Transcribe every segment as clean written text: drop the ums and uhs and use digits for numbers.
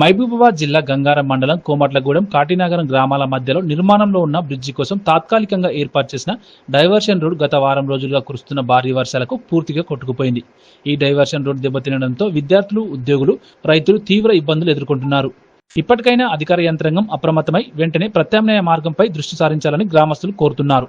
మహబూబాబాద్ జిల్లా గంగారం మండలం కోమట్లగూడెం కాటినగరం గ్రామాల మధ్యలో నిర్మాణంలో ఉన్న బ్రిడ్జి కోసం తాత్కాలికంగా ఏర్పాటు చేసిన డైవర్షన్ రోడ్ గత వారం రోజులుగా కురుస్తున్న భారీ వర్షాలకు పూర్తిగా కొట్టుకుపోయింది. ఈ డైవర్షన్ రోడ్ దెబ్బతినడంతో విద్యార్థులు, ఉద్యోగులు, రైతులు తీవ్ర ఇబ్బందులు ఎదుర్కొంటున్నారు. ఇప్పటికైనా అధికార యంత్రాంగం అప్రమత్తమై వెంటనే ప్రత్యామ్నాయ మార్గంపై దృష్టి సారించాలని గ్రామస్తులు కోరుతున్నారు.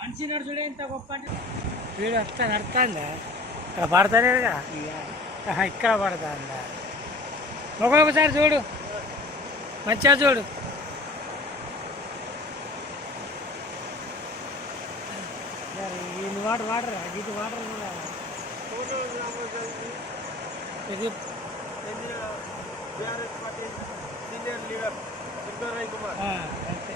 మనిషి నడుచుడే ఇంత గొప్ప వీడు అంతా నడుతుందా ఇక్కడ పడతలేదుగా ఇక్కడ పడతాందా ఒకసారి చూడు మంచిగా చూడు వాటర్ వాటర్ ఇది వాటర్ కూడా ఇది సీనియర్ లీడర్ అంతే.